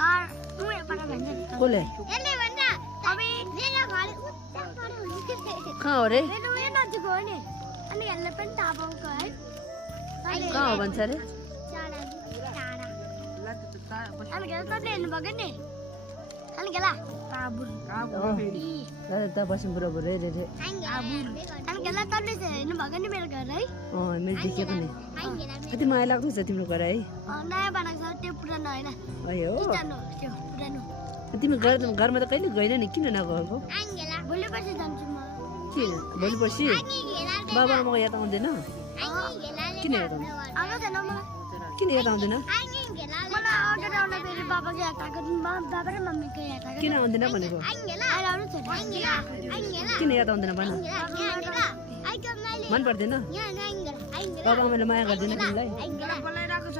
car मुए परा भन्छ नि कसले यसले भन्छ अबे मेरो घर उता परा हुन्छ कहाँ हो रे मेरो यो नजिक हो नि अनि यसले पनि थाहा पाउँछ है कहाँ हो भन्छ रे टाढा अनि गेला तले हेर्नु भएको नि अनि गेला काबुल त बस्नु बुढो बुढो रे रे अनि गेला तले हेर्नु भएको नि मेरो घर है मैले देखेको नि कति माया लाग्दैछ तिम्रो घर है नयाँ बनाएको छ त्यो पुरानो होइन अयो किचन हो त्यो पुरानो तिमी घरमा त कहिले गएन नि किन नगएको भोलि पर्सि जान्छु म किन भोलि पर्सि बाबा आमाको याद आउँदैन किन याद आउँदैन आउँछ छैन मलाई किन याद आउँदैन मलाई अगाडि आउन फेरि बाबाको याद आएको बाबा र मम्मीको याद आएको किन आउँदैन भनेको अहिले आउनु छैन किन याद आउँदैन भन मन पर्दैन बाबा आमाले माया गर्दैन तिमीलाई बोलाइरहेको छ